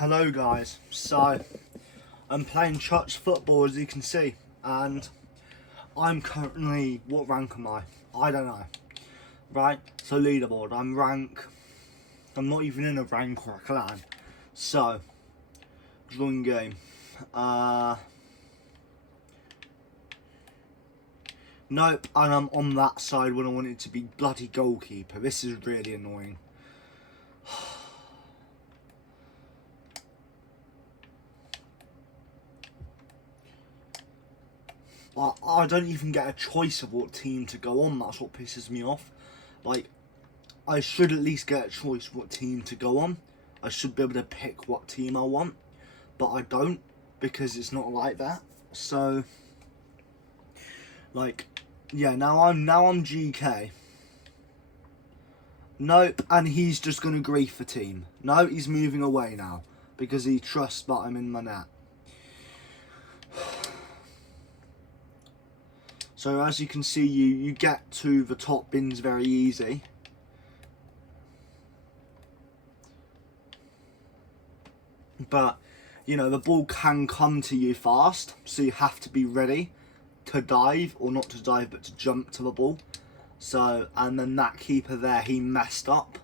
Hello guys, so I'm playing touch football as you can see, and I'm currently, what rank am I? I don't know, right? So leaderboard, I'm not even in a rank or a clan, so drawing game. Nope, and I'm on that side when I want it to be bloody goalkeeper. This is really annoying. I don't even get a choice of what team to go on. That's what pisses me off. Like, I should at least get a choice what team to go on. I should be able to pick what team I want, but I don't, because it's not like that. So, like, yeah, now I'm GK. Nope, and he's just gonna grief the team. No, he's moving away now because he trusts that I'm in my net. So as you can see, you get to the top bins very easy. But, you know, the ball can come to you fast, so you have to be ready to dive, or not to dive, but to jump to the ball. So, and then that keeper there, he messed up.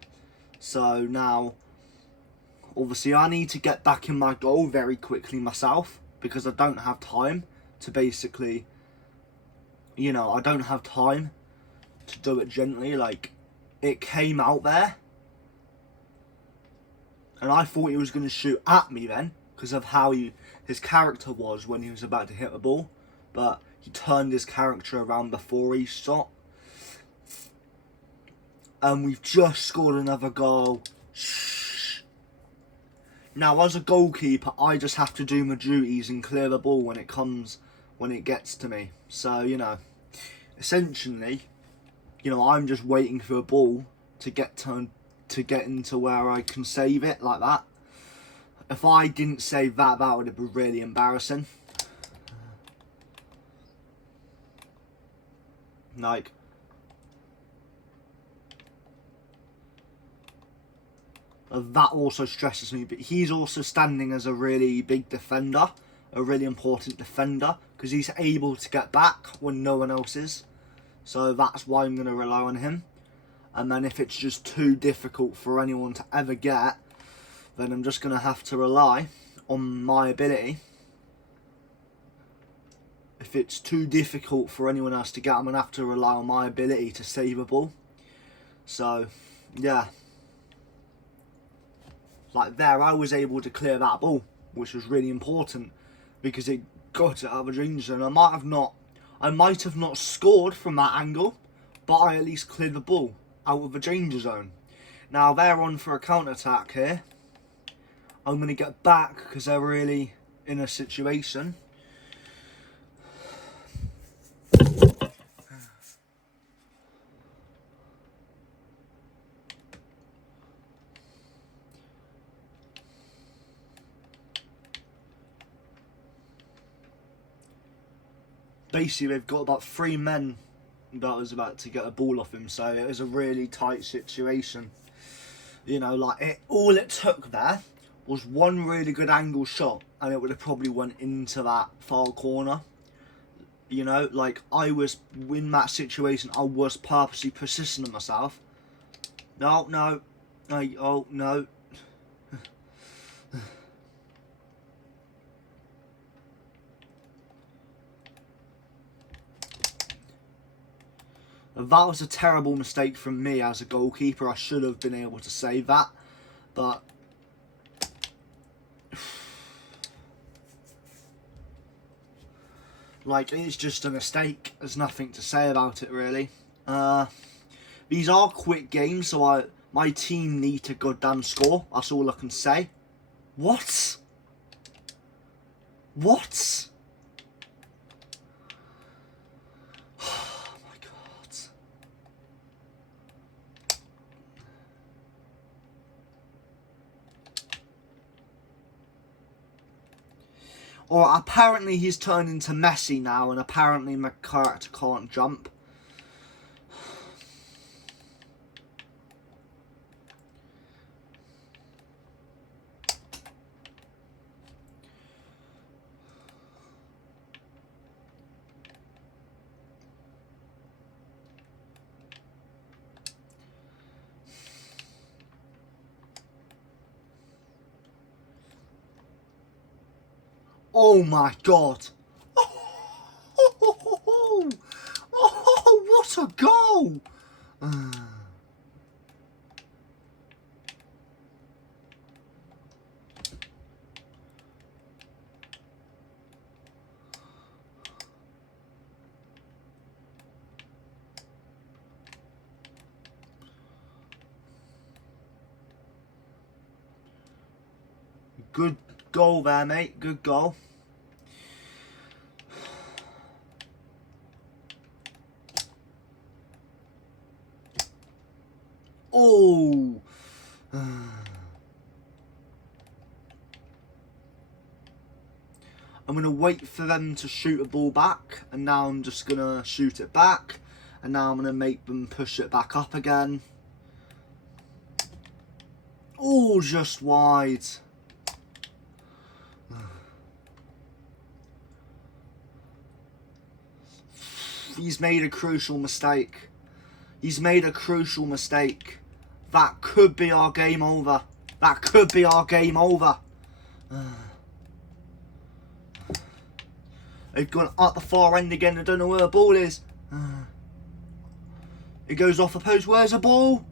So now, obviously I need to get back in my goal very quickly myself, because I don't have time to basically, you know, I don't have time to do it gently. Like, it came out there, and I thought he was going to shoot at me then, because of how his character was when he was about to hit the ball. But he turned his character around before he shot. And we've just scored another goal. Shh. Now, as a goalkeeper, I just have to do my duties and clear the ball when it gets to me. So, you know, essentially, you know, I'm just waiting for a ball to get into where I can save it like that. If I didn't save that, that would have been really embarrassing. Like, that also stresses me, but he's also standing as a really big defender, a really important defender, because he's able to get back when no one else is. So that's why I'm going to rely on him. And then if it's just too difficult for anyone to ever get, then I'm just going to have to rely on my ability. If it's too difficult for anyone else to get, I'm going to have to rely on my ability to save a ball. So, yeah. Like there, I was able to clear that ball, which was really important, because it got it out of the danger zone. I might have not scored from that angle, but I at least cleared the ball out of the danger zone. Now they're on for a counter-attack here. I'm going to get back because they're really in a situation. Basically, they've got about 3 men that was about to get a ball off him, so it was a really tight situation. You know, like, all it took there was one really good angle shot, and it would have probably went into that far corner. You know, like, I was, in that situation, I was purposely positioning myself. No. Oh, no. That was a terrible mistake from me as a goalkeeper. I should have been able to save that. But like, it's just a mistake. There's nothing to say about it, really. These are quick games, so my team need to goddamn score. That's all I can say. What? What? Oh my god. Or apparently he's turned into Messi now, and apparently my character can't jump. Oh my god. Oh, what a goal. Good goal there, mate. Good goal. Oh. I'm going to wait for them to shoot a ball back, and now I'm just going to shoot it back, and now I'm going to make them push it back up again. Oh, just wide. He's made a crucial mistake. He's made a crucial mistake. That could be our game over. That could be our game over. They've gone up the far end again. I don't know where the ball is. It goes off the post. Where's the ball?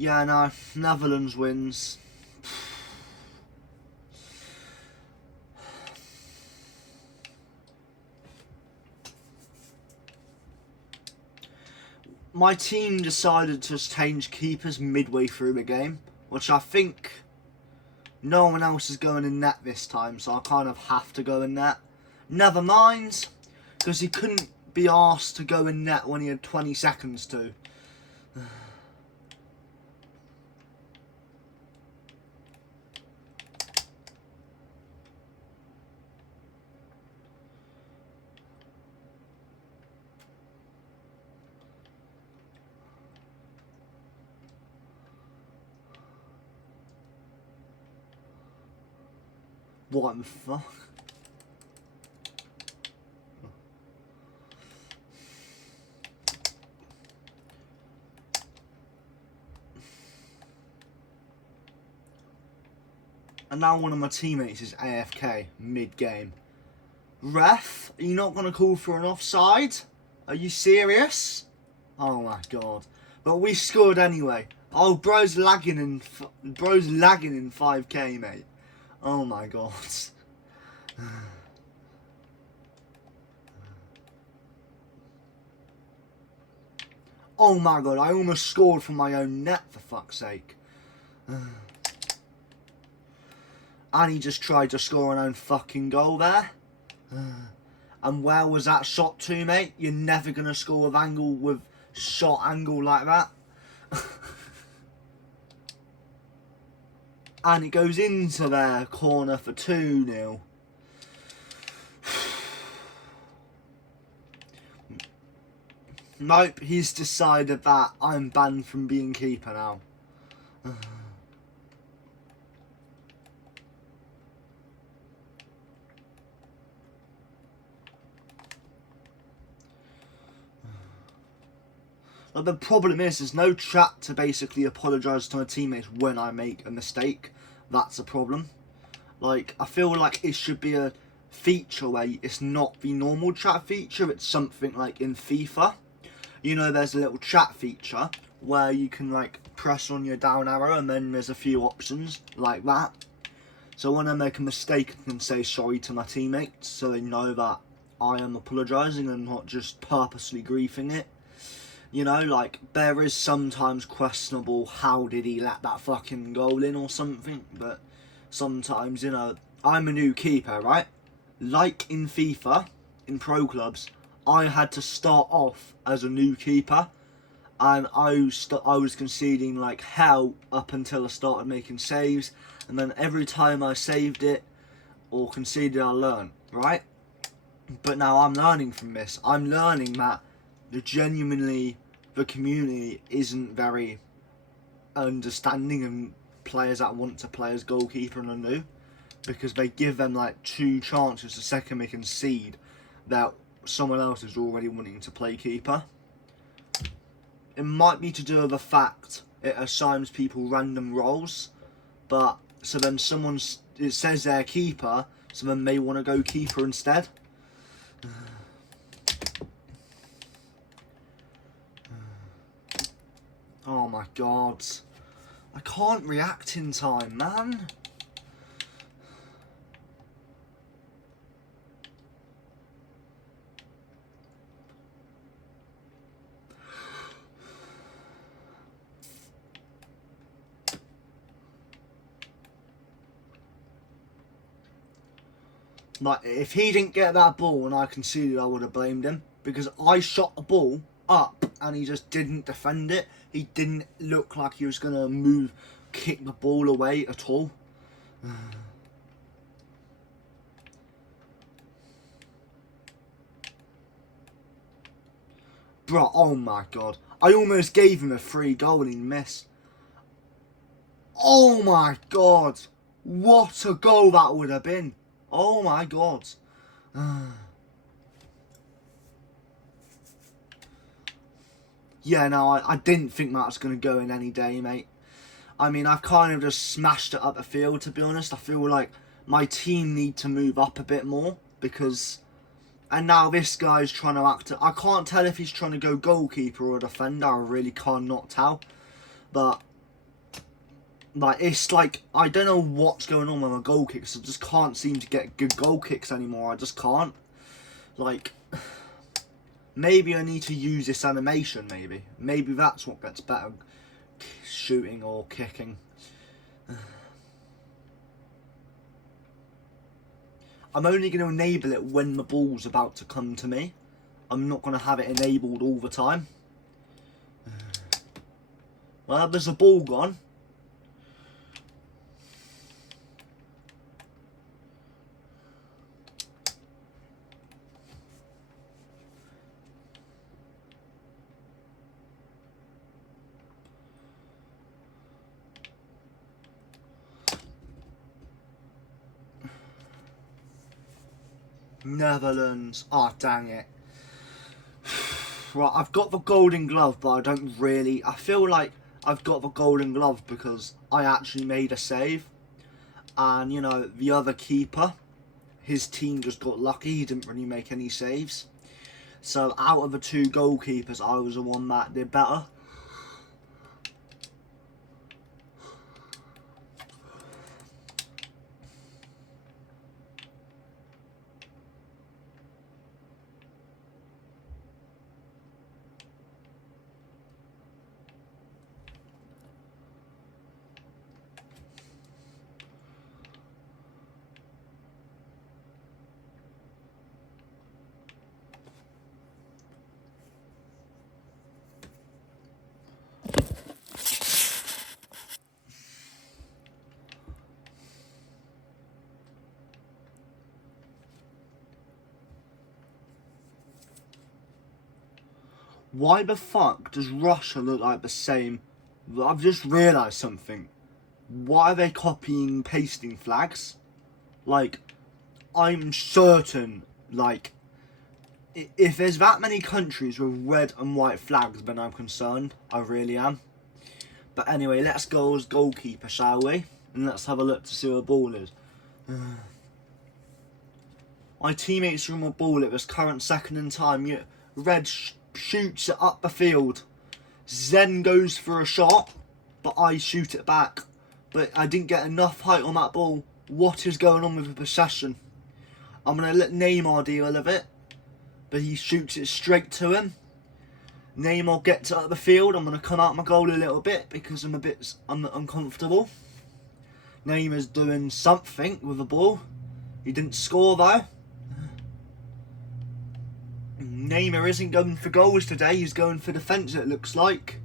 Yeah, no, Netherlands wins. My team decided to change keepers midway through the game, which I think no one else is going in net this time, so I kind of have to go in net. Never mind, because he couldn't be asked to go in net when he had 20 seconds to. What the fuck? And now one of my teammates is AFK mid-game. Ref, are you not going to call for an offside? Are you serious? Oh my god. But we scored anyway. Oh, bro's lagging in 5k, mate. Oh my god. Oh my god, I almost scored from my own net, for fuck's sake. And he just tried to score an own fucking goal there. And where was that shot to, mate? You're never going to score with shot angle like that. And it goes into their corner for 2-0. Nope, he's decided that I'm banned from being keeper now. But the problem is, there's no chat to basically apologise to my teammates when I make a mistake. That's a problem. Like, I feel like it should be a feature where it's not the normal chat feature, it's something like in FIFA. You know, there's a little chat feature where you can like press on your down arrow and then there's a few options like that. So when I make a mistake, I can say sorry to my teammates so they know that I am apologising and not just purposely griefing it. You know, like, there is sometimes questionable how did he let that fucking goal in or something, but sometimes, you know, I'm a new keeper, right? Like in FIFA, in pro clubs, I had to start off as a new keeper, and I was conceding like hell up until I started making saves, and then every time I saved it or conceded, I learned, right? But now I'm learning from this. I'm learning that the community isn't very understanding of players that want to play as goalkeeper and are new, because they give them like 2 chances the second they concede, that someone else is already wanting to play keeper. It might be to do with the fact it assigns people random roles, but so then it says they're keeper, so then they want to go keeper instead. Oh my god. I can't react in time, man. Like, if he didn't get that ball and I conceded, I would have blamed him. Because I shot the ball up and he just didn't defend it. He didn't look like he was going to kick the ball away at all. Bro, oh my god. I almost gave him a free goal and he missed. Oh my god. What a goal that would have been. Oh my god. Yeah, no, I didn't think that was going to go in any day, mate. I mean, I've kind of just smashed it up the field, to be honest. I feel like my team need to move up a bit more because... And now this guy's trying to act... I can't tell if he's trying to go goalkeeper or defender. I really cannot tell. But... Like, it's like, I don't know what's going on with my goal kicks. I just can't seem to get good goal kicks anymore. I just can't. Like, maybe I need to use this animation, maybe. Maybe that's what gets better. Shooting or kicking. I'm only going to enable it when the ball's about to come to me. I'm not going to have it enabled all the time. Well, there's a ball gone. Netherlands. Oh, dang it. Right, I've got the golden glove, but I don't really... I feel like I've got the golden glove because I actually made a save. And, you know, the other keeper, his team just got lucky. He didn't really make any saves. So, out of the two goalkeepers, I was the one that did better. Why the fuck does Russia look like the same? I've just realised something. Why are they copying and pasting flags? Like, I'm certain, like, if there's that many countries with red and white flags, then I'm concerned. I really am. But anyway, let's go as goalkeeper, shall we? And let's have a look to see where the ball is. My teammates from a ball at this current second in time. Red shoots it up the field. Zen goes for a shot, but I shoot it back. But I didn't get enough height on that ball. What is going on with the possession? I'm going to let Neymar deal with it. But he shoots it straight to him. Neymar gets out of the field. I'm going to come out my goal a little bit because I'm a bit uncomfortable. Neymar's doing something with the ball. He didn't score though. Neymar isn't going for goals today. He's going for defence, it looks like.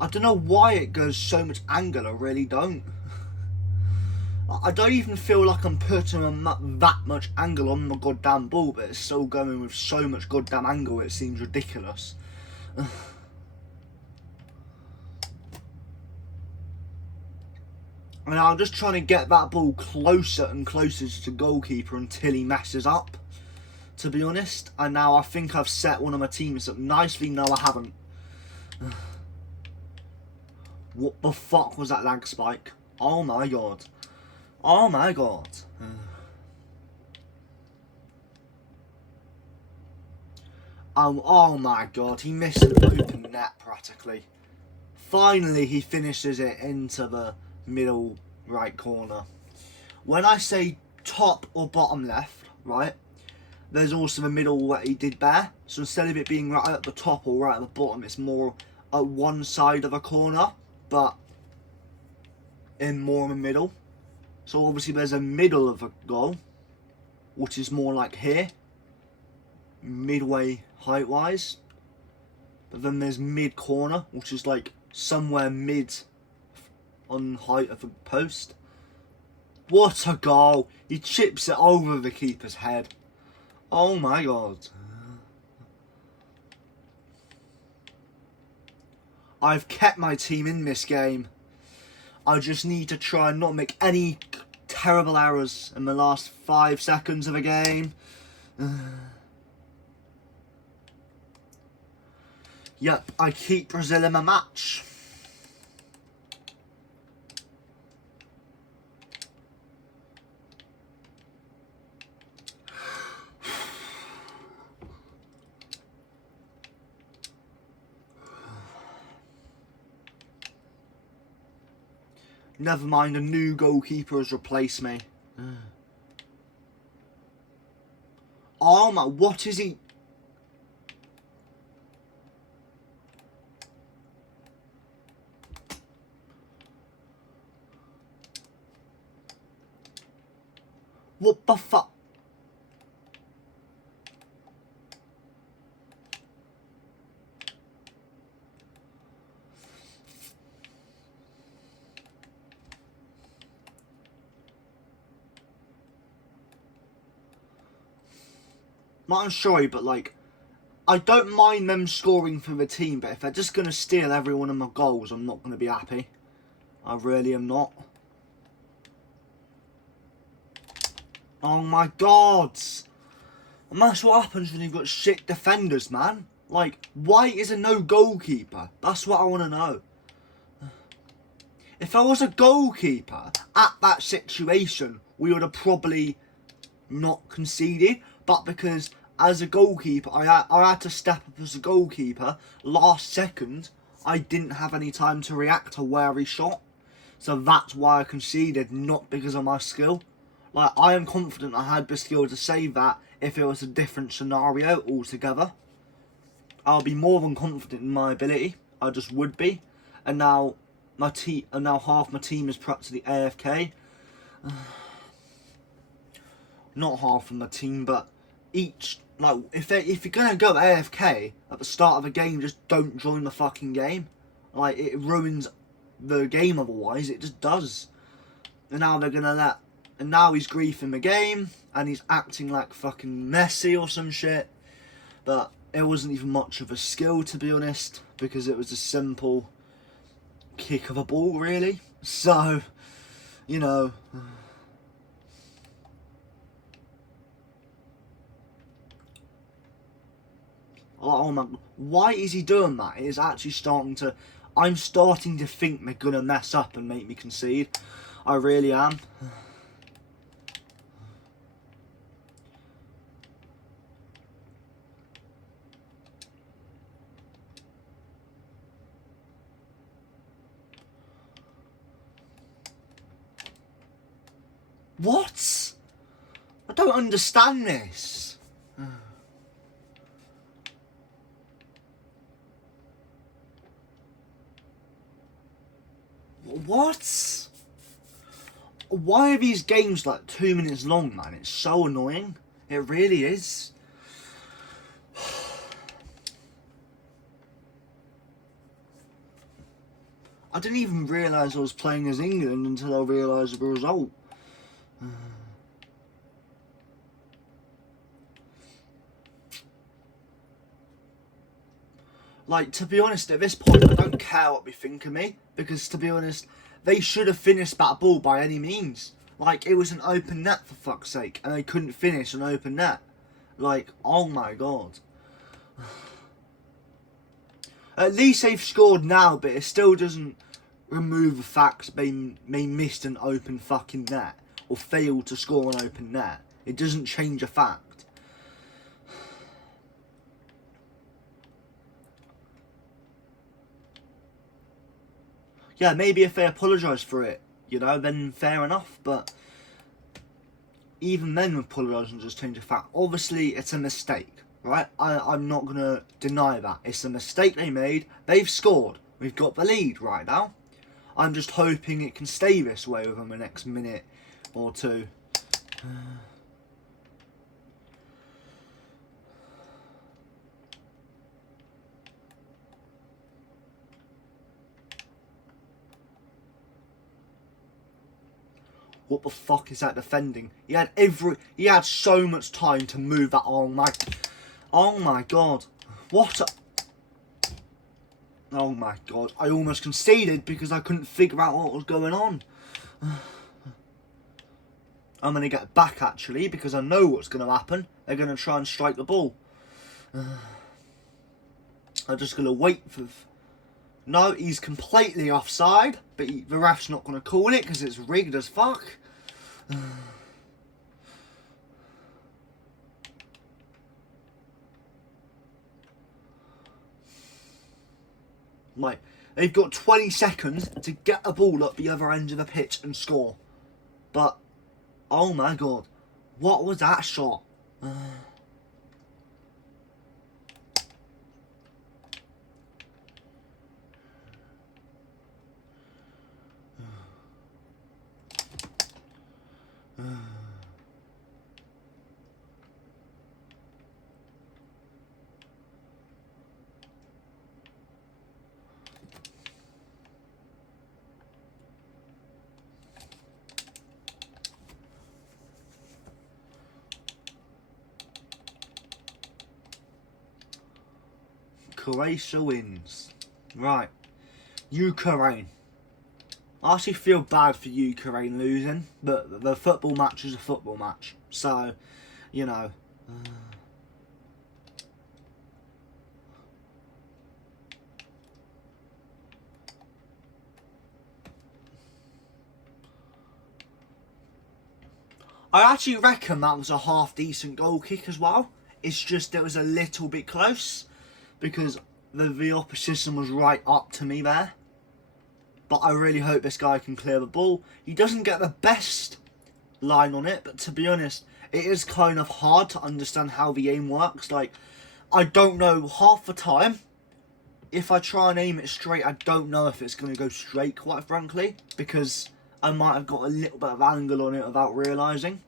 I don't know why it goes so much angle. I really don't. I don't even feel like I'm putting that much angle on the goddamn ball, but it's still going with so much goddamn angle, it seems ridiculous. And I'm just trying to get that ball closer and closer to the goalkeeper until he messes up, to be honest. And now I think I've set one of my teammates up nicely. No, I haven't. What the fuck was that lag spike? Oh my god. Oh my god. Oh my god, he missed an open net practically. Finally he finishes it into the middle right corner. When I say top or bottom left, right, there's also the middle what he did there. So instead of it being right at the top or right at the bottom, it's more at one side of a corner, but in more in the middle. So obviously there's a middle of a goal, which is more like here, midway height wise. But then there's mid corner, which is like somewhere mid on height of a post. What a goal! He chips it over the keeper's head. Oh my god. I've kept my team in this game. I just need to try and not make any terrible errors in the last 5 seconds of a game. Yep, I keep Brazil in my match. Never mind, a new goalkeeper has replaced me. Oh my, what is he? What the fuck? I'm sorry, but like, I don't mind them scoring for the team, but if they're just going to steal every one of my goals, I'm not going to be happy. I really am not. Oh my god! And that's what happens when you've got shit defenders, man. Like, why is there no goalkeeper? That's what I want to know. If I was a goalkeeper at that situation, we would have probably not conceded. But because as a goalkeeper, I had to step up as a goalkeeper last second, I didn't have any time to react to where he shot. So that's why I conceded, not because of my skill. Like, I am confident I had the skill to save that if it was a different scenario altogether. I'll be more than confident in my ability. I just would be. And now half my team is practically AFK. Not half of my team, but each, like, if you're gonna go AFK at the start of a game, just don't join the fucking game. Like, it ruins the game otherwise. It just does. And now they're gonna and now he's griefing the game, and he's acting like fucking Messi or some shit. But it wasn't even much of a skill, to be honest, because it was a simple kick of a ball, really. So, you know. Oh my, why is he doing that? It is actually I'm starting to think they're gonna mess up and make me concede. I really am. What? I don't understand this. What? Why are these games like 2 minutes long, man? It's so annoying. It really is. I didn't even realise I was playing as England until I realised the result. Like, to be honest, at this point, I don't care what they think of me. Because, to be honest, they should have finished that ball by any means. Like, it was an open net, for fuck's sake, and they couldn't finish an open net. Like, oh my god. At least they've scored now, but it still doesn't remove the fact they missed an open fucking net, or failed to score an open net. It doesn't change a fact. Yeah, maybe if they apologise for it, you know, then fair enough, but even then apologising just change the fact. Obviously, it's a mistake, right? I'm not going to deny that. It's a mistake they made. They've scored. We've got the lead right now. I'm just hoping it can stay this way within the next minute or two. What the fuck is that defending? He had so much time to move that. Oh my god. What a... Oh my god. I almost conceded because I couldn't figure out what was going on. I'm going to get back actually because I know what's going to happen. They're going to try and strike the ball. I'm just going to wait for... No, he's completely offside, but the ref's not going to call it because it's rigged as fuck. Like, they've got 20 seconds to get a ball up the other end of the pitch and score. But, oh my god, what was that shot? Croatia wins. Right. Ukraine. I actually feel bad for Ukraine losing, but the football match is a football match. So, you know. I actually reckon that was a half decent goal kick as well. It's just it was a little bit close because the opposition was right up to me there. But I really hope this guy can clear the ball. He doesn't get the best line on it, but to be honest, it is kind of hard to understand how the aim works. Like, I don't know half the time. If I try and aim it straight, I don't know if it's going to go straight, quite frankly, because I might have got a little bit of angle on it without realising.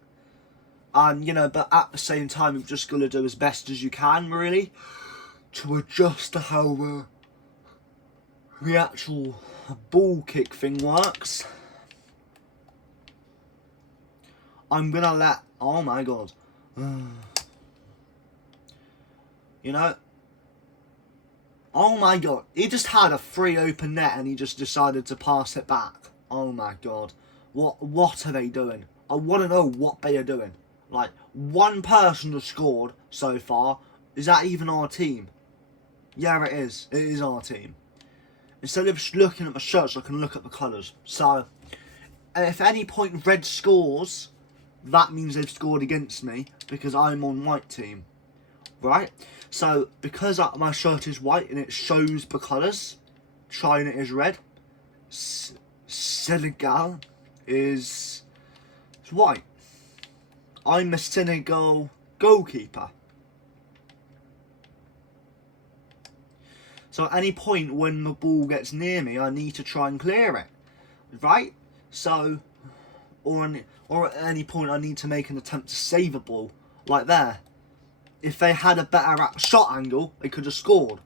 And, you know, but at the same time, you've just got to do as best as you can, really, to adjust to how the actual ball kick thing works. I'm gonna let... Oh my god. You know? Oh my god. He just had a free open net and he just decided to pass it back. Oh my god. What are they doing? I want to know what they are doing. Like, one person has scored so far. Is that even our team? Yeah, it is. It is our team. Instead of just looking at the shirts, I can look at the colours. So, if at any point red scores, that means they've scored against me because I'm on white team. Right? So, because my shirt is white and it shows the colours, China is red, Senegal is white. I'm the Senegal goalkeeper. So at any point when the ball gets near me, I need to try and clear it, right? So, or at any point I need to make an attempt to save a ball, like there. If they had a better shot angle, they could have scored.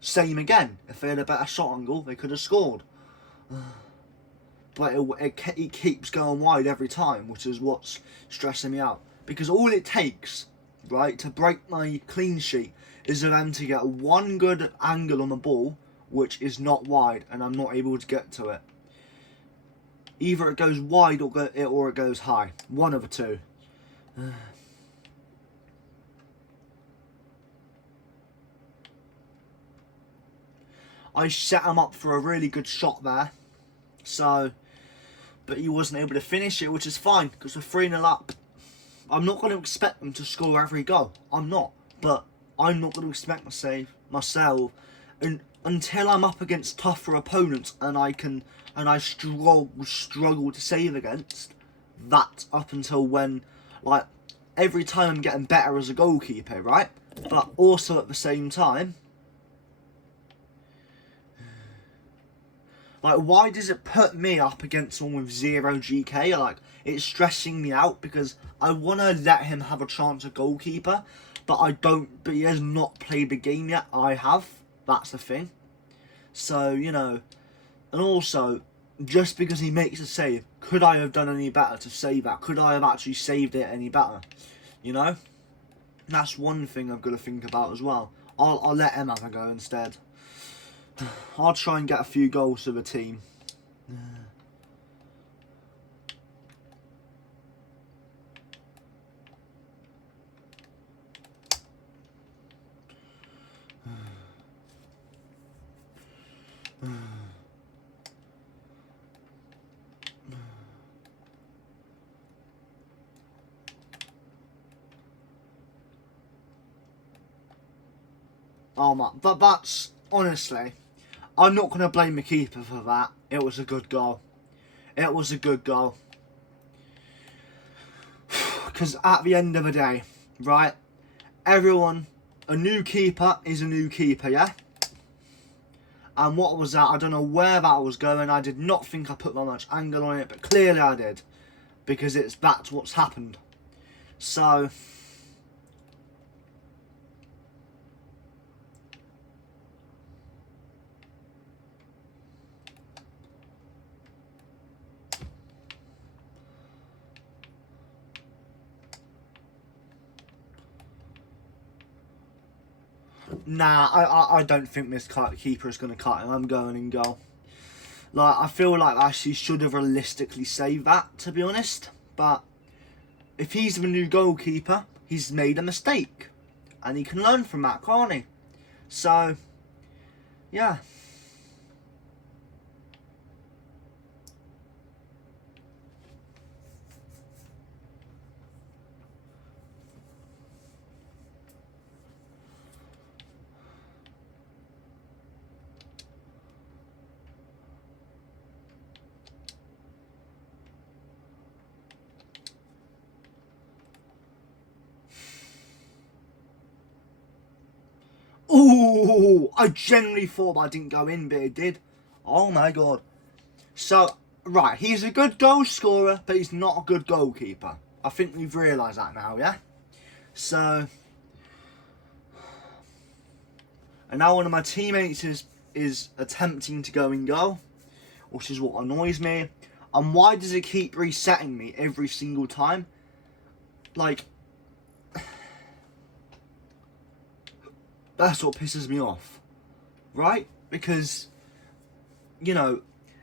Same again. If they had a better shot angle, they could have scored. But it keeps going wide every time, which is what's stressing me out. Because all it takes, right, to break my clean sheet is for them to get one good angle on the ball, which is not wide, and I'm not able to get to it. Either it goes wide or it goes high. One of the two. I set him up for a really good shot there. So, but he wasn't able to finish it, which is fine, because we're 3-0 up. I'm not going to expect them to score every goal. I'm not. But I'm not going to expect myself until I'm up against tougher opponents and I struggle to save against. That's up until when, like, every time I'm getting better as a goalkeeper, right? But also at the same time, like, why does it put me up against someone with 0 GK? Like, it's stressing me out because I want to let him have a chance at goalkeeper, but but he has not played the game yet. I have. That's the thing. So, you know, and also, just because he makes a save, could I have done any better to save that? Could I have actually saved it any better? You know? That's one thing I've got to think about as well. I'll let him have a go instead. I'll try and get a few goals for the team. Oh man, but that's, honestly, I'm not going to blame the keeper for that. It was a good goal. It was a good goal. Because at the end of the day, right, everyone, a new keeper is a new keeper, yeah? And what was that? I don't know where that was going. I did not think I put that much angle on it, but clearly I did. Because that's what's happened. So, nah, I don't think this keeper is going to cut him. I'm going in goal. Like, I feel like I actually should have realistically saved that, to be honest. But if he's the new goalkeeper, he's made a mistake. And he can learn from that, can't he? So, yeah. Ooh, I genuinely thought I didn't go in, but it did. Oh my god. So, right, he's a good goal scorer, but he's not a good goalkeeper. I think we've realised that now, yeah? So, and now one of my teammates is attempting to go in goal, which is what annoys me. And why does it keep resetting me every single time? Like, that's what pisses me off, right? Because, you know,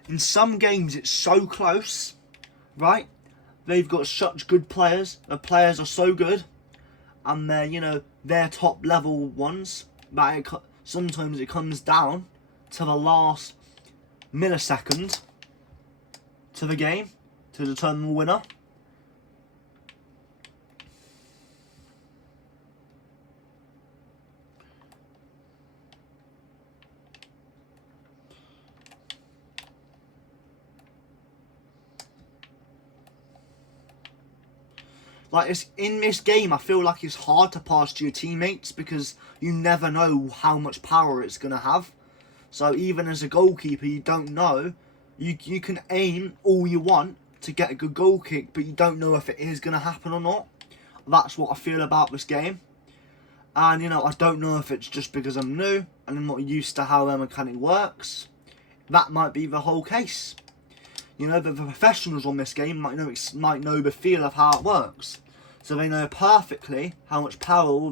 in some games it's so close, right? They've got such good players. The players are so good, and they're, you know, they're top level ones. But sometimes it comes down to the last millisecond to the game to determine the winner. Like, it's in this game, I feel like it's hard to pass to your teammates because you never know how much power it's going to have. So even as a goalkeeper, you don't know. You can aim all you want to get a good goal kick, but you don't know if it is going to happen or not. That's what I feel about this game. And, you know, I don't know if it's just because I'm new and I'm not used to how their mechanic works. That might be the whole case. You know, the professionals on this game might know the feel of how it works. So they know perfectly how much power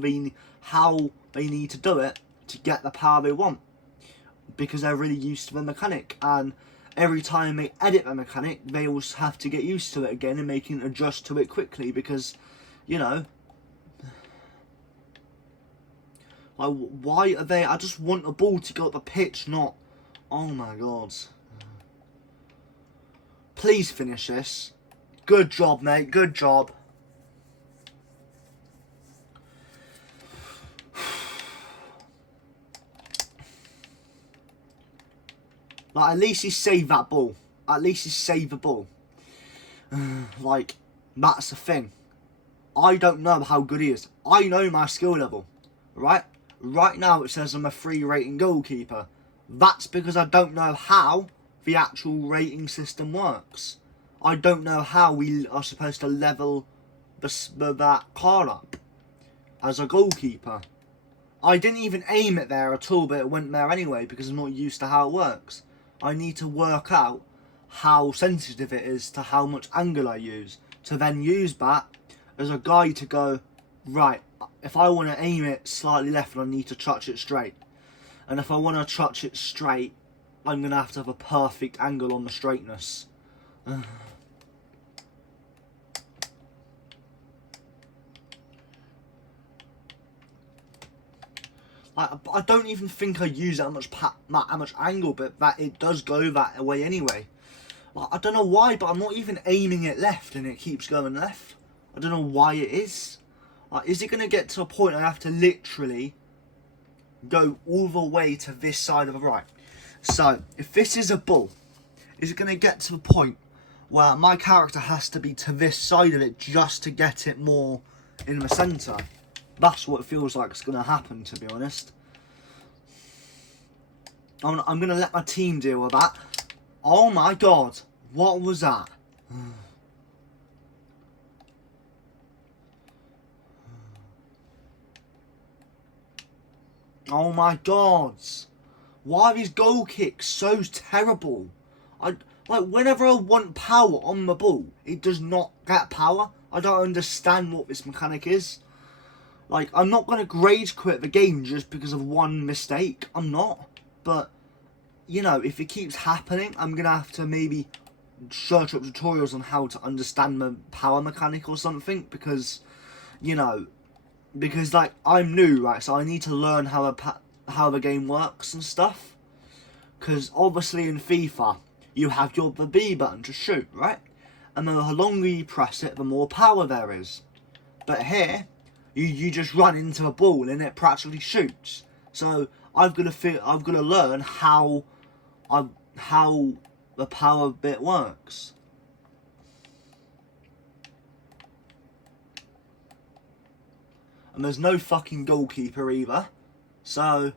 how they need to do it to get the power they want. Because they're really used to the mechanic. And every time they edit the mechanic, they will have to get used to it again and make it adjust to it quickly because, you know, like, why are they? I just want a ball to go up the pitch, not. Oh my god. Please finish this. Good job, mate. Good job. Like, at least he saved that ball. At least he saved the ball. Like, that's the thing. I don't know how good he is. I know my skill level. Right? Right now it says I'm a 3 rating goalkeeper. That's because I don't know how the actual rating system works. I don't know how we are supposed to level that card up as a goalkeeper. I didn't even aim it there at all, but it went there anyway because I'm not used to how it works. I need to work out how sensitive it is to how much angle I use, to then use that as a guide to go, right, if I want to aim it slightly left, I need to touch it straight. And if I want to touch it straight, I'm going to have a perfect angle on the straightness. I don't even think I use that much angle, but that it does go that way anyway. Like, I don't know why, but I'm not even aiming it left and it keeps going left. I don't know why it is. Like, is it going to get to a point I have to literally go all the way to this side of the right? So, if this is a ball, is it going to get to the point where my character has to be to this side of it just to get it more in the centre? That's what it feels like it's going to happen, to be honest. I'm going to let my team deal with that. Oh my god, what was that? Oh my god. Why are these goal kicks so terrible? Like, whenever I want power on the ball, it does not get power. I don't understand what this mechanic is. Like, I'm not going to rage quit the game just because of one mistake. I'm not. But, you know, if it keeps happening, I'm going to have to maybe search up tutorials on how to understand the power mechanic or something. Because, you know, like, I'm new, right? So I need to learn how the game works and stuff. Because, obviously, in FIFA, you have the B button to shoot, right? And the longer you press it, the more power there is. But here, you just run into a ball and it practically shoots. So I've got to learn how the power bit works. And there's no fucking goalkeeper either. So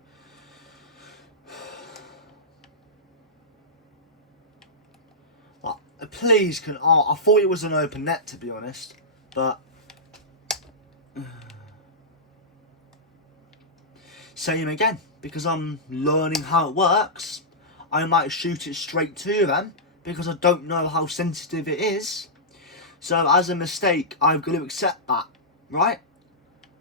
please can. I thought it was an open net, to be honest, but. Same again, because I'm learning how it works, I might shoot it straight to them because I don't know how sensitive it is. So as a mistake, I've got to accept that, right?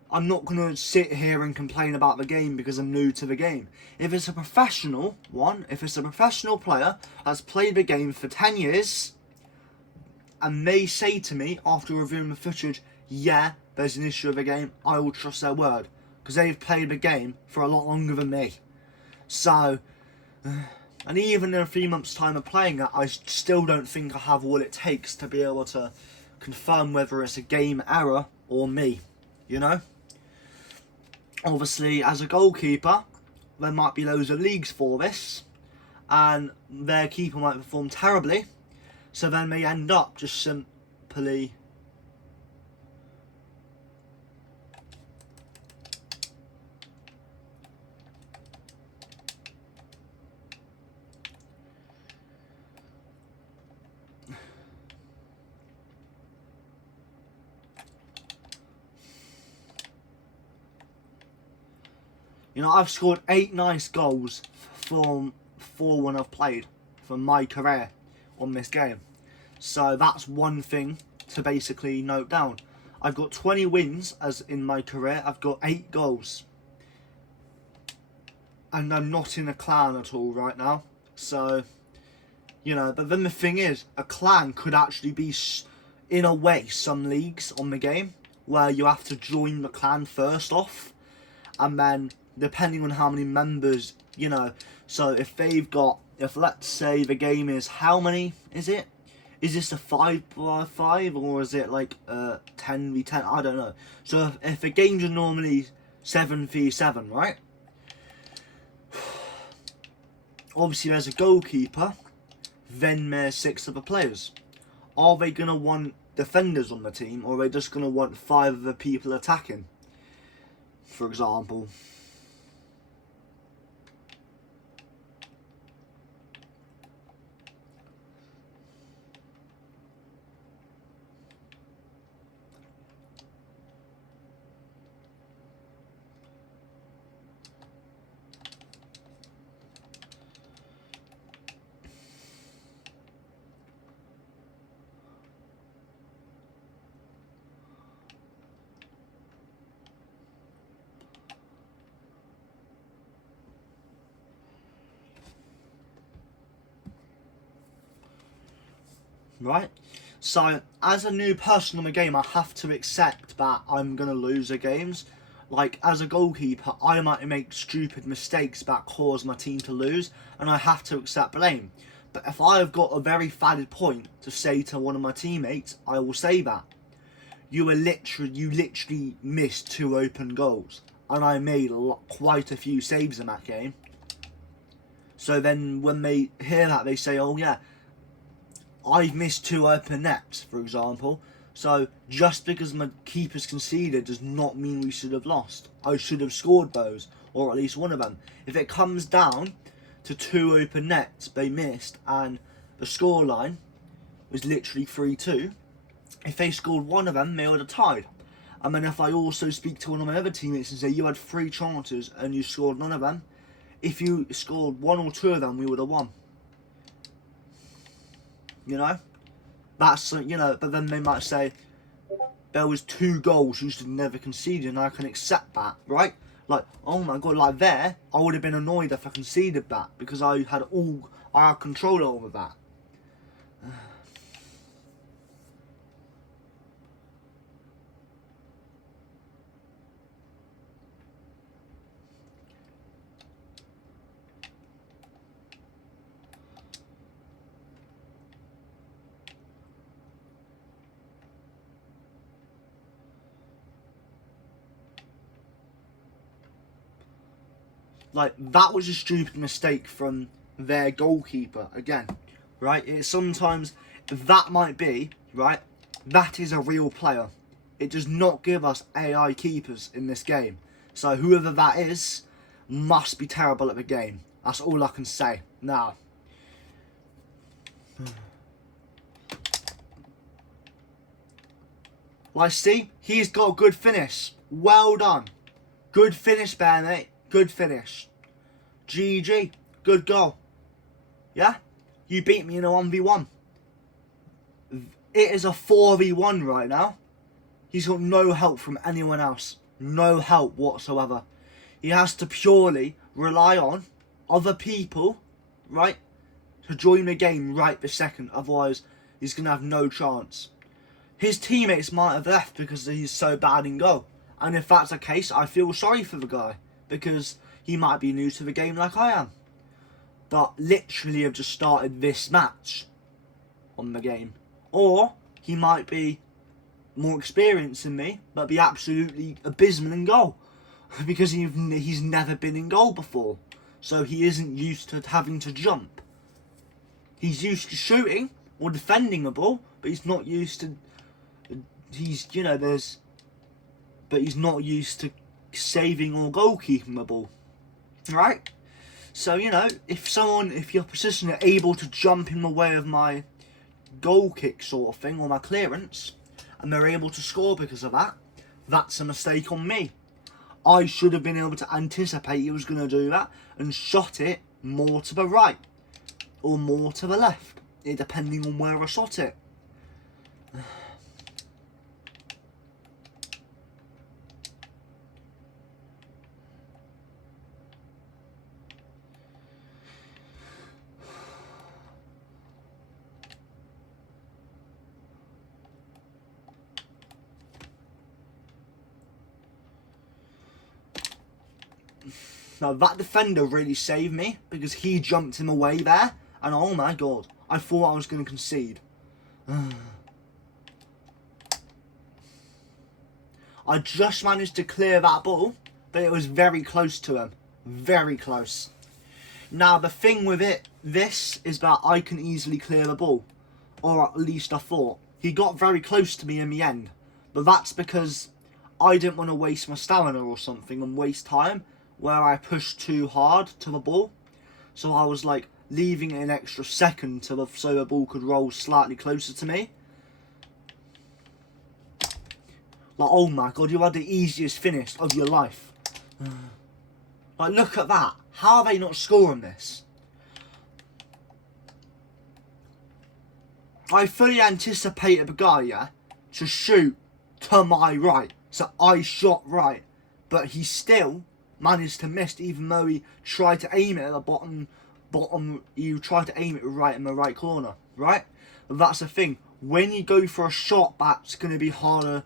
I'm not going to sit here and complain about the game because I'm new to the game. If it's a professional player that's played the game for 10 years, and they say to me after reviewing the footage, yeah, there's an issue with the game, I will trust their word. Because they've played the game for a lot longer than me. So, and even in a 3 months' time of playing it, I still don't think I have what it takes to be able to confirm whether it's a game error or me, you know? Obviously, as a goalkeeper, there might be loads of leagues for this, and their keeper might perform terribly, so then they end up just simply... You know, I've scored 8 nice goals for when I've played from my career on this game. So that's one thing to basically note down. I've got 20 wins as in my career. I've got 8 goals. And I'm not in a clan at all right now. So, You know, but then the thing is, a clan could actually be, in a way, some leagues on the game where you have to join the clan first off, and then depending on how many members, you know, so if they've got, if let's say the game is, how many is it? Is this a 5v5 or is it like 10v10? I don't know. So if the games are normally 7v7, right? Obviously there's a goalkeeper, then there's 6 other players. Are they going to want defenders on the team, or are they just going to want 5 other people attacking, for example? Right? So, as a new person on the game, I have to accept that I'm going to lose at games. Like, as a goalkeeper, I might make stupid mistakes that cause my team to lose, and I have to accept blame. But if I have got a very valid point to say to one of my teammates, I will say that. You literally missed 2 open goals, and I made quite a few saves in that game. So then when they hear that, they say, oh yeah, I've missed 2 open nets, for example. So just because my keeper's conceded does not mean we should have lost. I should have scored those, or at least one of them. If it comes down to 2 open nets they missed and the scoreline was literally 3-2, if they scored one of them, they would have tied. And then if I also speak to one of my other teammates and say, you had 3 chances and you scored none of them, if you scored 1 or 2 of them, we would have won. You know? That's, you know, but then they might say, there was 2 goals you should never concede, and I can accept that, right? Like, oh my god, like there, I would have been annoyed if I conceded that, because I had control over that. Like, that was a stupid mistake from their goalkeeper, again, right? It's sometimes, that might be, right, that is a real player. It does not give us AI keepers in this game. So whoever that is must be terrible at the game. That's all I can say. Now, like, see, he's got a good finish. Well done. Good finish there, mate. Good finish. GG. Good goal. Yeah? You beat me in a 1v1. It is a 4v1 right now. He's got no help from anyone else. No help whatsoever. He has to purely rely on other people, right, to join the game right this second. Otherwise, he's going to have no chance. His teammates might have left because he's so bad in goal. And if that's the case, I feel sorry for the guy, because he might be new to the game like I am. But literally have just started this match on the game. Or he might be more experienced than me, but be absolutely abysmal in goal. Because he's never been in goal before. So he isn't used to having to jump. He's used to shooting or defending a ball, but he's not used to... But he's not used to saving or goalkeeping the ball. Right? So, if your opposition are able to jump in the way of my goal kick sort of thing, or my clearance, and they're able to score because of that, that's a mistake on me. I should have been able to anticipate he was going to do that and shot it more to the right or more to the left, depending on where I shot it. Now that defender really saved me because he jumped him away there, and oh my god, I thought I was going to concede. I just managed to clear that ball, but it was very close to him. Very close. Now the thing with this is that I can easily clear the ball. Or at least I thought. He got very close to me in the end. But that's because I didn't want to waste my stamina or something and waste time where I pushed too hard to the ball. So I was like leaving it an extra second so the ball could roll slightly closer to me. Like, oh my god, you had the easiest finish of your life. Like, look at that. How are they not scoring this? I fully anticipated the guy, yeah, to shoot to my right. So I shot right. But he still managed to miss, even though he tried to aim it at the bottom. You try to aim it right in the right corner, right? And that's the thing. When you go for a shot that's going to be harder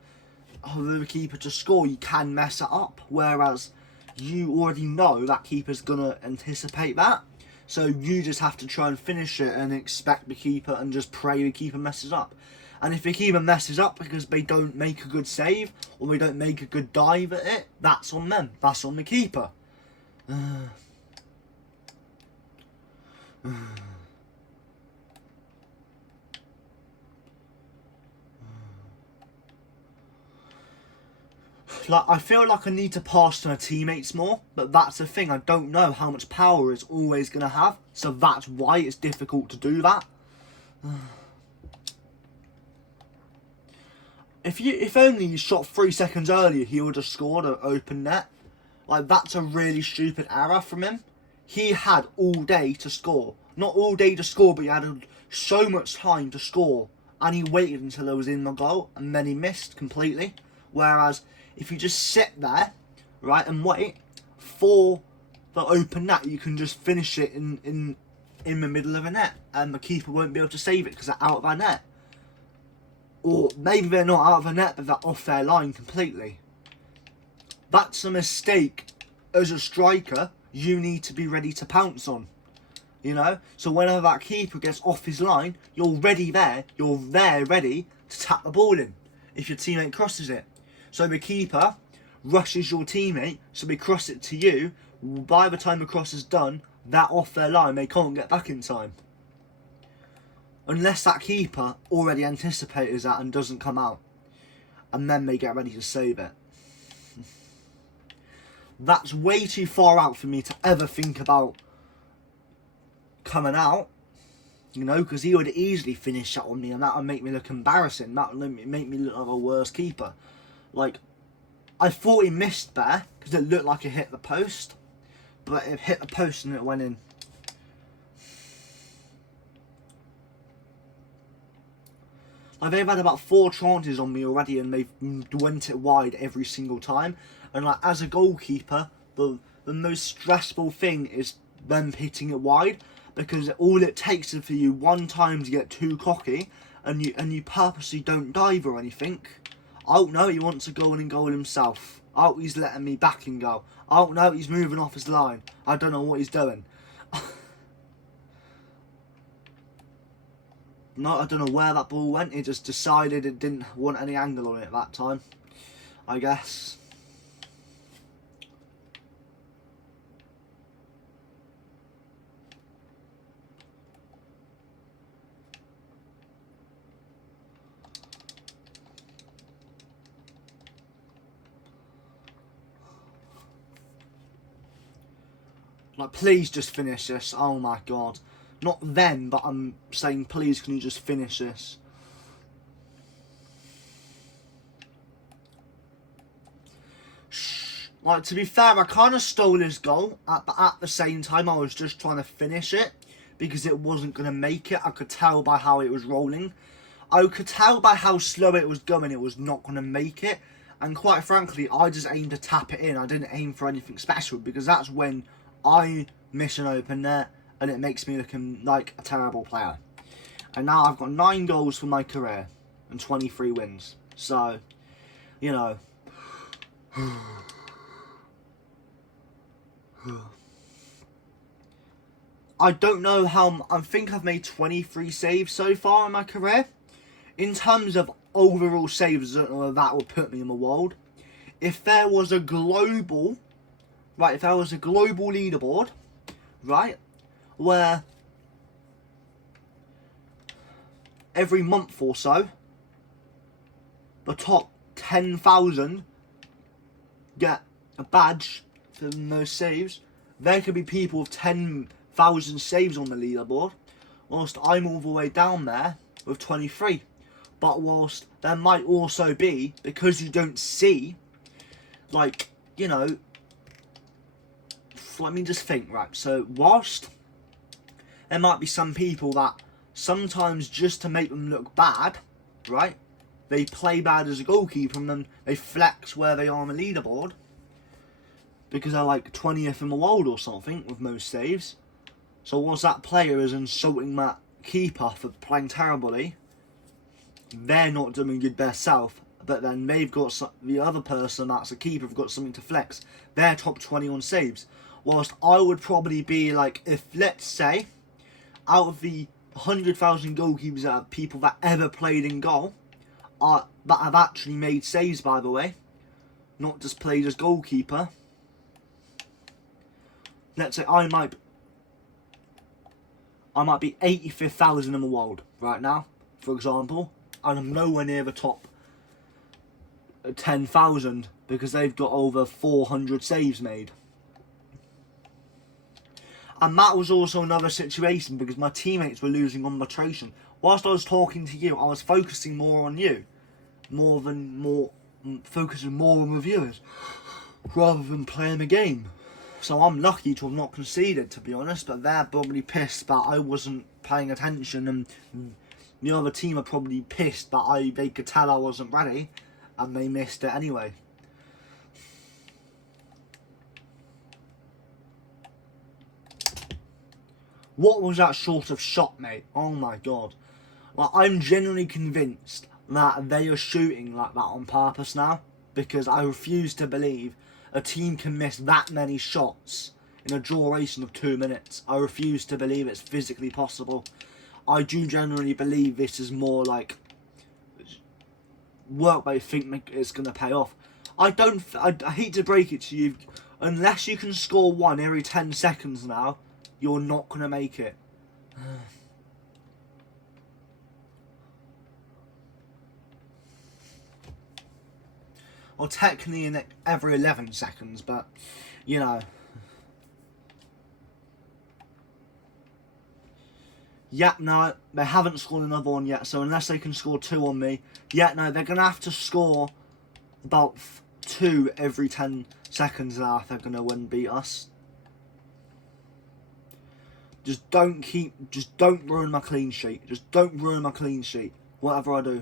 for the keeper to score, you can mess it up. Whereas you already know that keeper's going to anticipate that. So you just have to try and finish it and expect the keeper and just pray the keeper messes up. And if the keeper messes up because they don't make a good save or they don't make a good dive at it, that's on them. That's on the keeper. Like, I feel like I need to pass to my teammates more, but that's the thing, I don't know how much power it's always going to have, so that's why it's difficult to do that. If only you shot 3 seconds earlier, he would have scored an open net. Like, that's a really stupid error from him. He had all day to score. Not all day to score, but he had so much time to score, and he waited until it was in the goal, and then he missed completely. Whereas if you just sit there, right, and wait for the open net, you can just finish it in the middle of a net, and the keeper won't be able to save it because they're out of their net. Or maybe they're not out of their net, but they're off their line completely. That's a mistake as a striker you need to be ready to pounce on. You know? So whenever that keeper gets off his line, you're ready there. You're there ready to tap the ball in if your teammate crosses it. So the keeper rushes your teammate, so they cross it to you. By the time the cross is done, they're off their line. They can't get back in time. Unless that keeper already anticipates that and doesn't come out. And then they get ready to save it. That's way too far out for me to ever think about coming out. You know, because he would easily finish that on me and that would make me look embarrassing. That would make me look like a worse keeper. Like, I thought he missed there because it looked like it hit the post. But it hit the post and it went in. Like, they've had about 4 chances on me already and they've went it wide every single time. And like, as a goalkeeper, the most stressful thing is them hitting it wide. Because all it takes is for you one time to get too cocky and you purposely don't dive or anything. Oh no, he wants to go in and goal himself. Oh, he's letting me back and go. Oh no, he's moving off his line. I don't know what he's doing. No, I don't know where that ball went. It just decided it didn't want any angle on it that time, I guess. Like, please just finish this. Oh my god. Not then, but I'm saying, please, can you just finish this? Shh. Like, to be fair, I kind of stole his goal, but at the same time, I was just trying to finish it because it wasn't going to make it. I could tell by how it was rolling. I could tell by how slow it was going, it was not going to make it. And quite frankly, I just aimed to tap it in. I didn't aim for anything special because that's when I miss an open net and it makes me look like a terrible player. And now I've got 9 goals for my career and 23 wins. So, you know. I don't know how. I think I've made 23 saves so far in my career. In terms of overall saves, I don't know whether that will put me in the world. If there was a global, right, if there was a global leaderboard, right, where every month or so, the top 10,000 get a badge for those saves, there could be people with 10,000 saves on the leaderboard, whilst I'm all the way down there with 23. But whilst there might also be, because you don't see, like, you know, let me just think, right, so whilst there might be some people that sometimes just to make them look bad, right, they play bad as a goalkeeper and then they flex where they are on the leaderboard because they're like 20th in the world or something with most saves. So once that player is insulting that keeper for playing terribly, they're not doing good their self, but then they've got the other person that's a keeper have got something to flex. They're top 20 on saves. Whilst I would probably be like, if let's say, out of the 100,000 goalkeepers that have people that ever played in goal, that have actually made saves, by the way, not just played as goalkeeper. Let's say I might be 85th in the world right now, for example, and I'm nowhere near the top 10,000 because they've got over 400 saves made. And that was also another situation because my teammates were losing on rotation. Whilst I was talking to you, I was focusing more on you, focusing more on the viewers rather than playing the game. So I'm lucky to have not conceded, to be honest, but they're probably pissed that I wasn't paying attention, and the other team are probably pissed that they could tell I wasn't ready and they missed it anyway. What was that sort of shot, mate? Oh my god. Like, I'm genuinely convinced that they are shooting like that on purpose now, because I refuse to believe a team can miss that many shots in a duration of 2 minutes. I refuse to believe it's physically possible. I do genuinely believe this is more like work they think it's going to pay off. I hate to break it to you, unless you can score one every 10 seconds now, you're not going to make it. Well, technically in every 11 seconds, but, you know. Yeah, no, they haven't scored another one yet, so unless they can score 2 on me, yeah, no, they're going to have to score about 2 every 10 seconds now if they're going to win beat us. Just don't ruin my clean sheet. Just don't ruin my clean sheet. Whatever I do.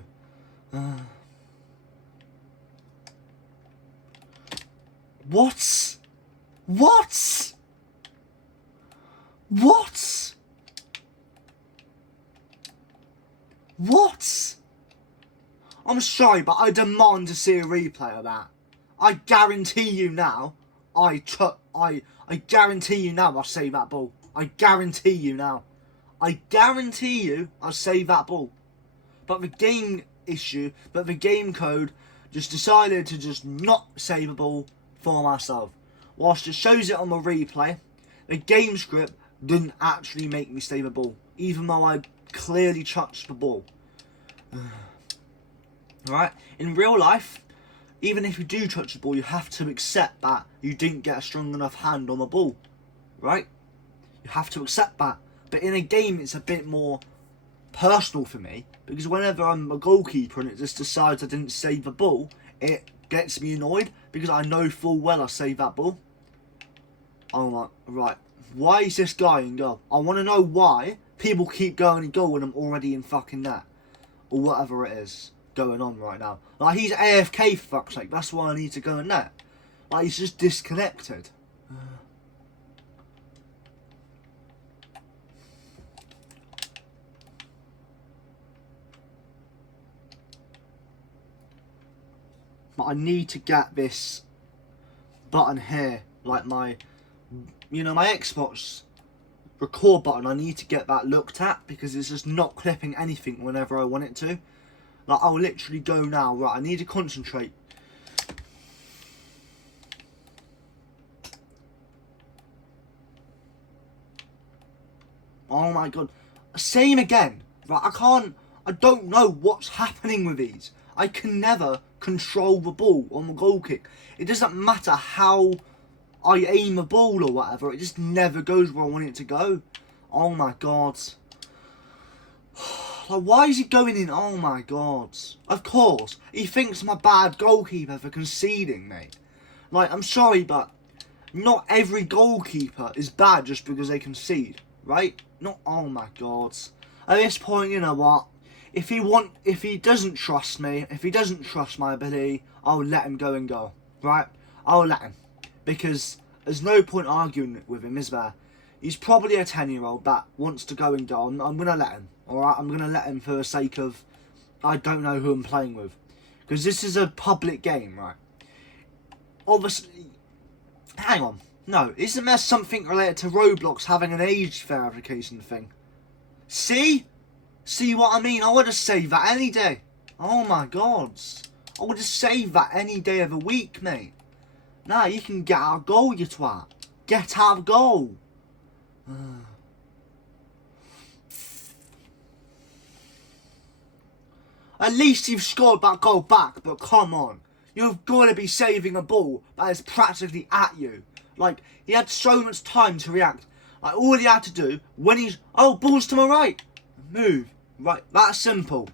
What? What? What? What? I'm sorry, but I demand to see a replay of that. I guarantee you now, I guarantee you now I'll save that ball. I guarantee you now. I guarantee you I'll save that ball. But the game code just decided to just not save a ball for myself. Whilst it shows it on the replay, the game script didn't actually make me save a ball, even though I clearly touched the ball. Right? In real life, even if you do touch the ball, you have to accept that you didn't get a strong enough hand on the ball. Right? You have to accept that. But in a game, it's a bit more personal for me, because whenever I'm a goalkeeper and it just decides I didn't save the ball, it gets me annoyed because I know full well I saved that ball. I'm like, right, why is this guy in goal? I want to know why people keep going in goal when I'm already in fucking net, or whatever it is going on right now. Like, he's AFK for fuck's sake, that's why I need to go in net. Like, he's just disconnected. But I need to get this button here, like my you know, my Xbox record button, I need to get that looked at because it's just not clipping anything whenever I want it to. Like, I'll literally go now, right, I need to concentrate. Oh my god. Same again. Right, I don't know what's happening with these. I can never control the ball on the goal kick. It doesn't matter how I aim a ball or whatever, it just never goes where I want it to go. Oh my god. Like, why is he going in? Oh my god. Of course, he thinks I'm a bad goalkeeper for conceding, mate. Like, I'm sorry, but not every goalkeeper is bad just because they concede, right? Not, oh my god. At this point, you know what? If he doesn't trust me, if he doesn't trust my ability, I'll let him go and go, right? I'll let him. Because there's no point arguing with him, is there? He's probably a 10-year-old that wants to go and go. I'm going to let him, alright? I'm going to let him for the sake of, I don't know who I'm playing with. Because this is a public game, right? Obviously, hang on. No, isn't there something related to Roblox having an age verification thing? See? See what I mean? I would have saved that any day. Oh my god. I would have saved that any day of the week, mate. Nah, you can get out of goal, you twat. Get out of goal. At least you've scored that goal back, but come on. You've got to be saving a ball that is practically at you. Like, he had so much time to react. Like, all he had to do, when he's... Oh, ball's to my right. Move. Right, that's simple.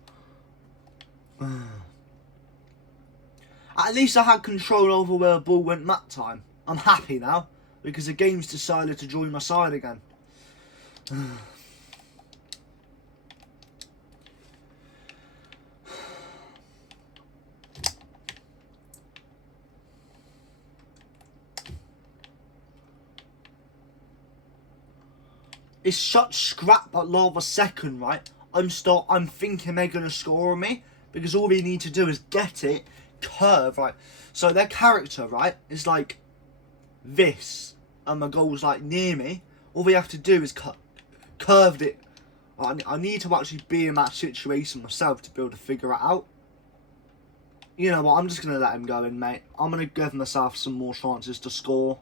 At least I had control over where the ball went that time. I'm happy now, because the game's decided to join my side again. It's such scrap at lava second, right? I'm thinking they're gonna score on me because all they need to do is get it, curve, right? So their character, right, is like this, and the goal's like near me. All they have to do is curve it. I need to actually be in that situation myself to be able to figure it out. You know what? I'm just gonna let him go in, mate. I'm gonna give myself some more chances to score.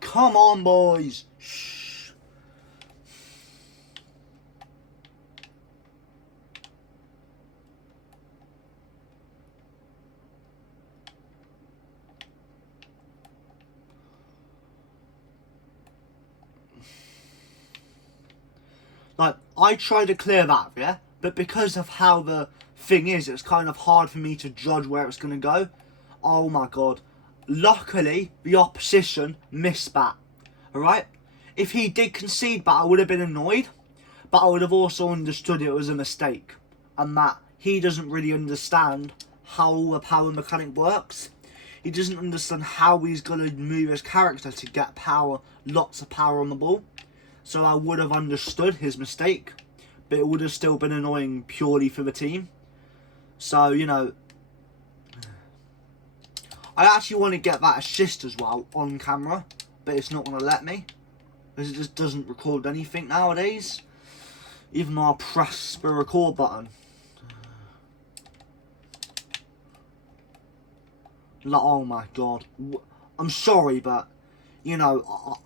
Come on, boys. Shh. Like, I try to clear that, yeah? But because of how the thing is, it's kind of hard for me to judge where it's going to go. Oh my god. Luckily, the opposition missed that. Alright? If he did concede that, I would have been annoyed. But I would have also understood it was a mistake. And that he doesn't really understand how the power mechanic works. He doesn't understand how he's going to move his character to get power, lots of power on the ball. So I would have understood his mistake. But it would have still been annoying purely for the team. So, you know, I actually want to get that assist as well on camera, but it's not going to let me, because it just doesn't record anything nowadays, even though I press the record button. Like, oh my god, I'm sorry, but, you know,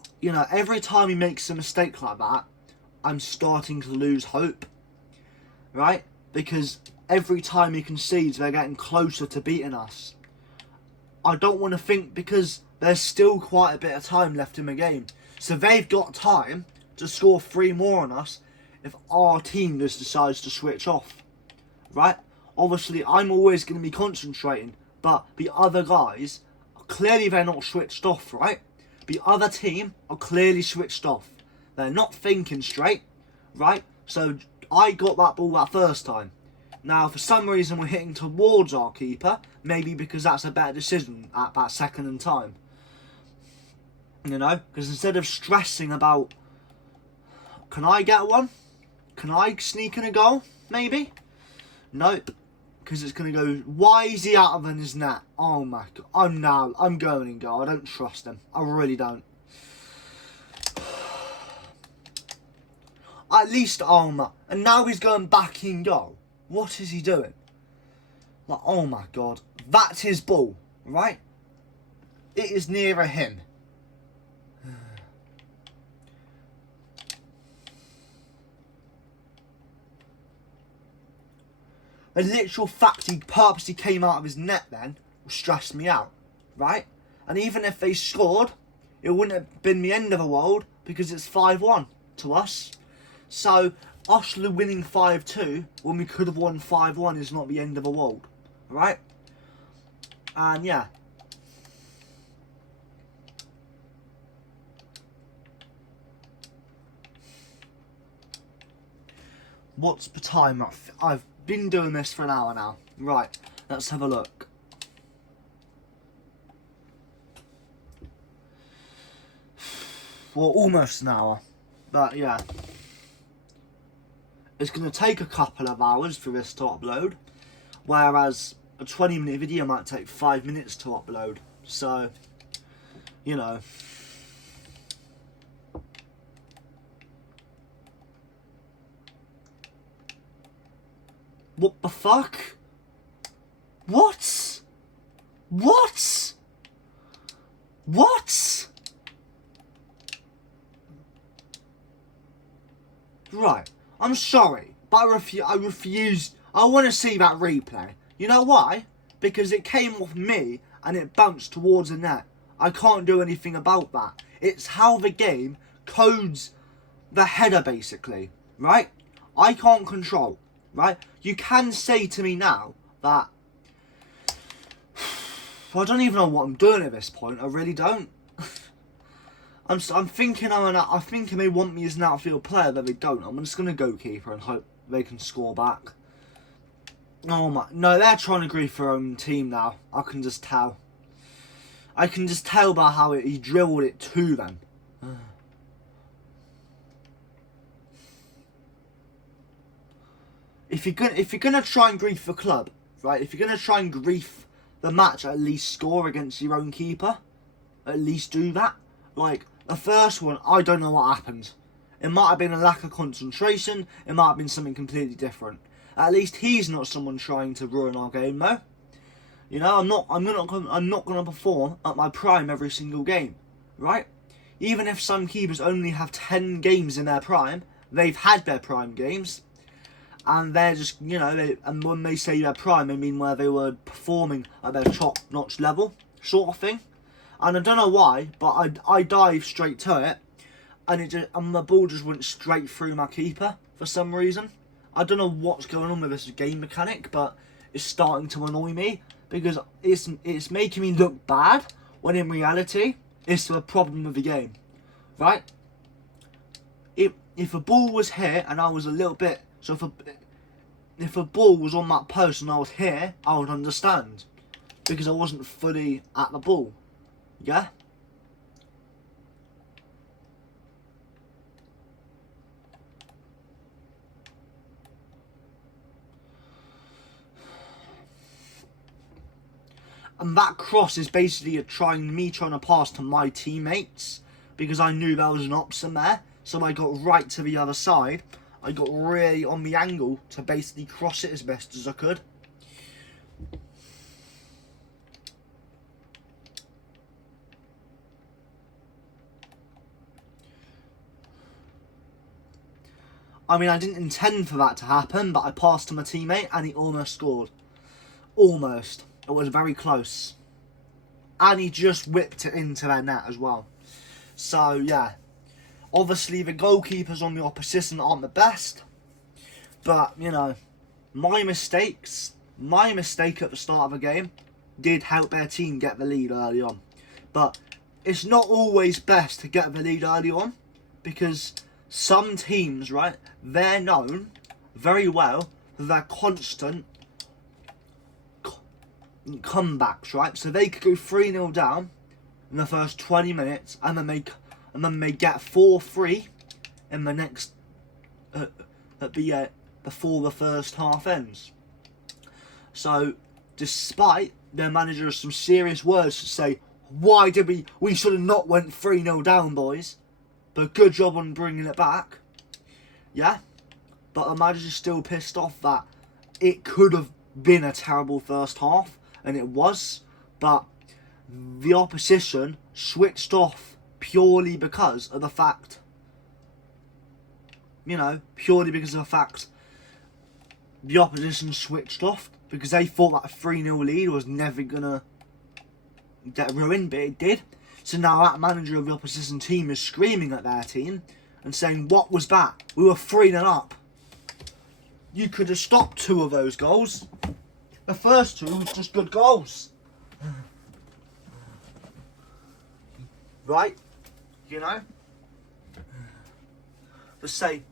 every time he makes a mistake like that, I'm starting to lose hope, right? Because every time he concedes, they're getting closer to beating us. I don't want to think, because there's still quite a bit of time left in the game. So they've got time to score 3 more on us if our team just decides to switch off. Right? Obviously, I'm always going to be concentrating, but the other guys, clearly they're not switched off, right? The other team are clearly switched off. They're not thinking straight, right? So I got that ball that first time. Now, for some reason, we're hitting towards our keeper. Maybe because that's a better decision at that second and time. You know? Because instead of stressing about Can I get one? Can I sneak in a goal? Maybe? Nope. Because it's going to go, why is he out of his net? Oh my god. I'm going in goal. I don't trust him. I really don't. At least, oh my. And now he's going back in goal. What is he doing? Like, oh my god. That's his ball, right? It is nearer him. The literal fact he purposely came out of his net then stressed me out, right? And even if they scored, it wouldn't have been the end of the world because it's 5-1 to us. So, us winning 5-2 when we could have won 5-1 is not the end of the world, right? And yeah. What's the time? I've been doing this for an hour now. Right, let's have a look. Well, almost an hour. But yeah. It's going to take a couple of hours for this to upload. Whereas a 20-minute video might take 5 minutes to upload. So, you know. What the fuck? What? What? What? Right. I'm sorry, but I refuse. I want to see that replay. You know why? Because it came off me and it bounced towards the net. I can't do anything about that. It's how the game codes the header, basically. Right? I can't control. Right? You can say to me now that I don't even know what I'm doing at this point. I really don't. I'm thinking I think they want me as an outfield player, but they don't. I'm just gonna go keeper and hope they can score back. Oh my! No, they're trying to grief their own team now. I can just tell. I can just tell by how he drilled it to them. If you're gonna try and grief the club, right? If you're gonna try and grief the match, at least score against your own keeper. At least do that. Like the first one, I don't know what happened. It might have been a lack of concentration. It might have been something completely different. At least he's not someone trying to ruin our game, though. You know, I'm not gonna perform at my prime every single game, right? Even if some keepers only have 10 games in their prime, they've had their prime games. And they're just, you know, and when they say their prime, they mean where they were performing at their top-notch level, sort of thing. And I don't know why, but I dived straight to it, and the ball just went straight through my keeper for some reason. I don't know what's going on with this game mechanic, but it's starting to annoy me because it's making me look bad when in reality it's the problem with the game, right? If a ball was here and I was a little bit, so if a ball was on that post and I was here, I would understand because I wasn't fully at the ball. Yeah? And that cross is basically me trying to pass to my teammates because I knew there was an option there. So I got right to the other side. I got really on the angle to basically cross it as best as I could. I mean, I didn't intend for that to happen, but I passed to my teammate and he almost scored. Almost. It was very close. And he just whipped it into their net as well. So, yeah. Obviously, the goalkeepers on the opposition aren't the best. But, you know, my mistake at the start of the game did help their team get the lead early on. But it's not always best to get the lead early on. Because some teams, right, they're known very well for their constant comebacks, right? So they could go 3-0 down in the first 20 minutes and then they get 4-3 in the next before the first half ends. So, despite their manager has some serious words to say, why did we should have not went 3-0 down, boys, but good job on bringing it back. Yeah, but the manager's still pissed off that it could have been a terrible first half, and it was, but the opposition switched off purely because of the fact, the opposition switched off because they thought that a 3-0 lead was never going to get ruined, but it did. So now that manager of the opposition team is screaming at their team and saying, what was that? We were 3-0 up. You could have stopped 2 of those goals. The first 2 was just good goals. Right? You know? To say,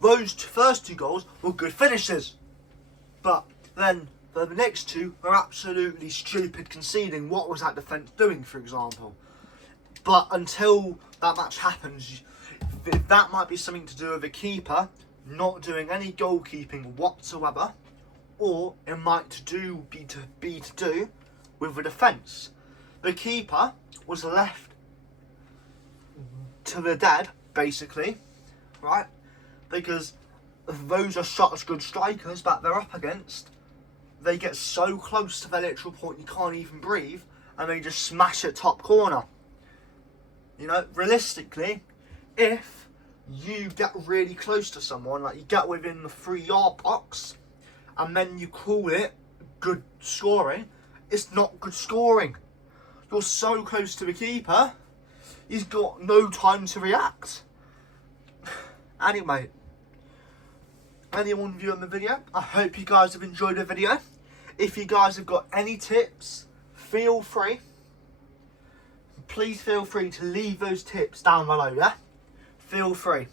those first 2 goals were good finishes. But then the next 2 were absolutely stupid conceding. What was that defence doing, for example? But until that match happens, that might be something to do with the keeper not doing any goalkeeping whatsoever, or it might be to do with the defence. The keeper was left to the dead, basically, right? Because those are such good strikers that they're up against. They get so close to the literal point you can't even breathe, and they just smash it top corner. You know, realistically, if you get really close to someone, like you get within the 3-yard box, and then you call it good scoring, it's not good scoring. You're so close to the keeper, he's got no time to react. Anyway, anyone viewing the video, I hope you guys have enjoyed the video. If you guys have got any tips, please feel free to leave those tips down below, yeah? Feel free.